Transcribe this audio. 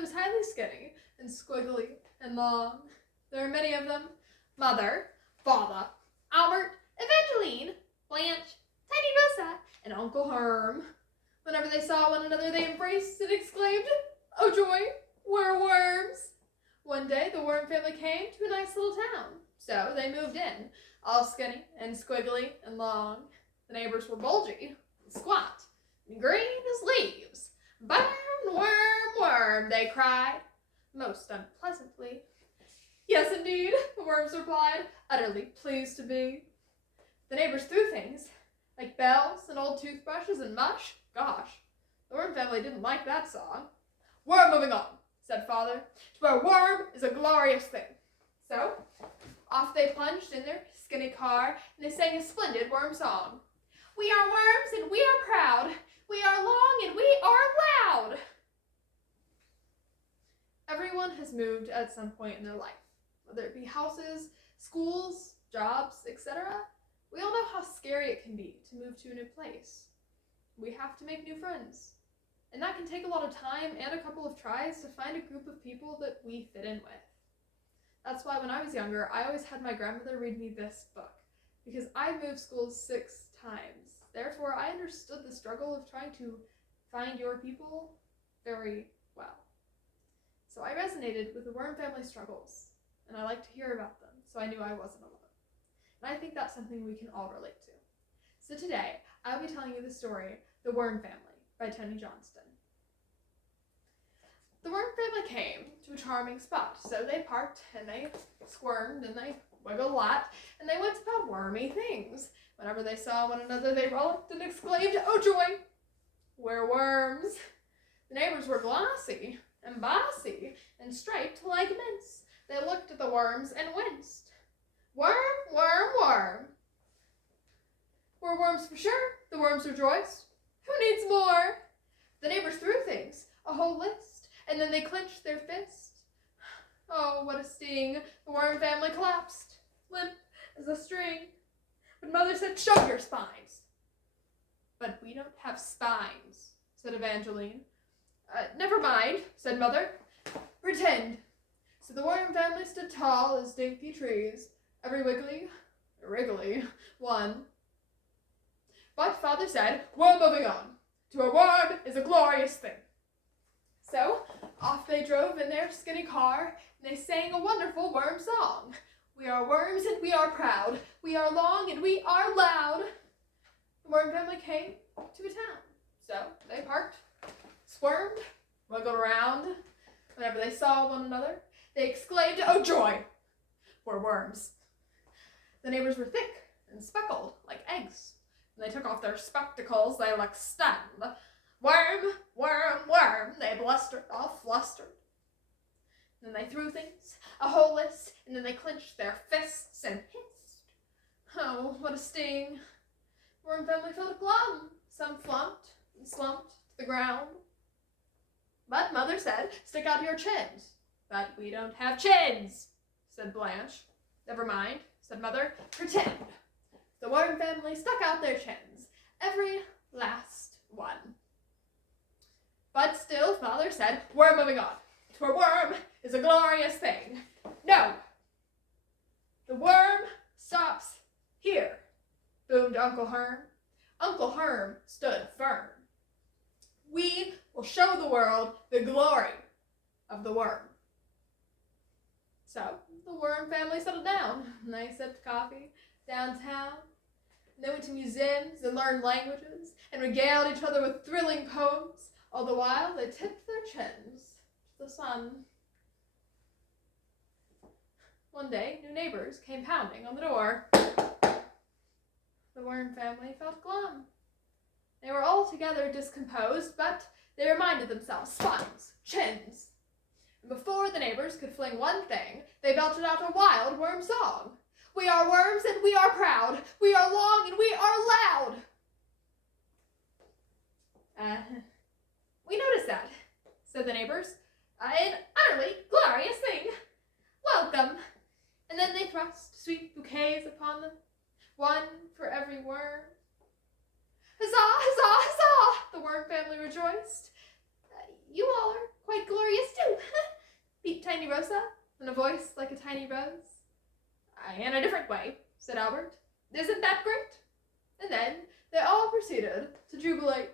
family was highly skinny and squiggly and long. There were many of them: Mother, Father, Albert, Evangeline, Blanche, Tiny Rosa, and Uncle Herm. Whenever they saw one another, they embraced and exclaimed, "Oh joy, we're worms!" One day, the worm family came to a nice little town, so they moved in, all skinny and squiggly and long. The neighbors were bulgy and squat and green as leaves. "Burn, worm, worm," they cried, most unpleasantly. "Yes, indeed," the worms replied, utterly pleased to be. The neighbors threw things, like bells and old toothbrushes and mush. Gosh, the worm family didn't like that song. "We're moving on," said Father, "to where a worm is a glorious thing." So, off they plunged in their skinny car, and they sang a splendid worm song. "We are worms and we are proud. We are long and we are loud." Everyone has moved at some point in their life, whether it be houses, schools, jobs, etc. We all know how scary it can be to move to a new place. We have to make new friends, and that can take a lot of time and a couple of tries to find a group of people that we fit in with. That's why when I was younger, I always had my grandmother read me this book, because I moved schools 6 times. Therefore, I understood the struggle of trying to find your people very well. So I resonated with the worm family struggles, and I like to hear about them, so I knew I wasn't alone. And I think that's something we can all relate to. So today, I'll be telling you the story, The Worm Family, by Tony Johnston. The worm family came to a charming spot, so they parked, and they squirmed, and they wiggled a lot, and they went about wormy things. Whenever they saw one another, they rollicked and exclaimed, "Oh joy, we're worms!" The neighbors were glossy and bossy and striped like mince. They looked at the worms and winced. "Worm, worm, worm." "We're worms for sure," the worms rejoiced. "Who needs more?" The neighbors threw things, a whole list, and then they clenched their fist. Oh, what a sting! The worm family collapsed, limp as a string. But Mother said, "Show your spines." "But we don't have spines," said Evangeline. Never mind," said Mother. "Pretend." So the worm family stood tall as dainty trees, every wriggly one. But Father said, "We're moving on. To a worm is a glorious thing." So off they drove in their skinny car, and they sang a wonderful worm song. "We are worms and we are proud. We are long and we are loud." The worm family came to a town, so they parked, squirmed, wiggled around. Whenever they saw one another, they exclaimed, "Oh joy, we're worms." The neighbors were thick and speckled like eggs. When they took off their spectacles, they looked stunned. "Worm, worm, worm," they blustered, all flustered. Then they threw things, a whole list, and then they clenched their fists and hissed. Oh, what a sting! The worm family felt glum. Some flumped and slumped to the ground. But Mother said, "Stick out your chins." "But we don't have chins," said Blanche. "Never mind," said Mother. "Pretend." The worm family stuck out their chins, every last one. But still Father said, "We're moving on. To a worm is a glorious thing." "No! The worm stops here," boomed Uncle Herm. Uncle Herm stood firm. "We will show the world the glory of the worm." So the worm family settled down, and they sipped coffee downtown. And they went to museums and learned languages and regaled each other with thrilling poems. All the while they tipped their chins to the sun. One day, new neighbors came pounding on the door. The worm family felt glum. They were altogether discomposed, but they reminded themselves, spines, chins. And before the neighbors could fling one thing, they belted out a wild worm song. "We are worms and we are proud. We are long and we are loud." We noticed that," said the neighbors. "An utterly glorious thing. Welcome." And then they thrust sweet bouquets upon them, one for every worm. "Huzzah, huzzah, huzzah!" the worm family rejoiced. "You all are quite glorious too. tiny Rosa, in a voice like a tiny rose. Aye, in a different way, said Albert. Isn't that great? And then they all proceeded to jubilate.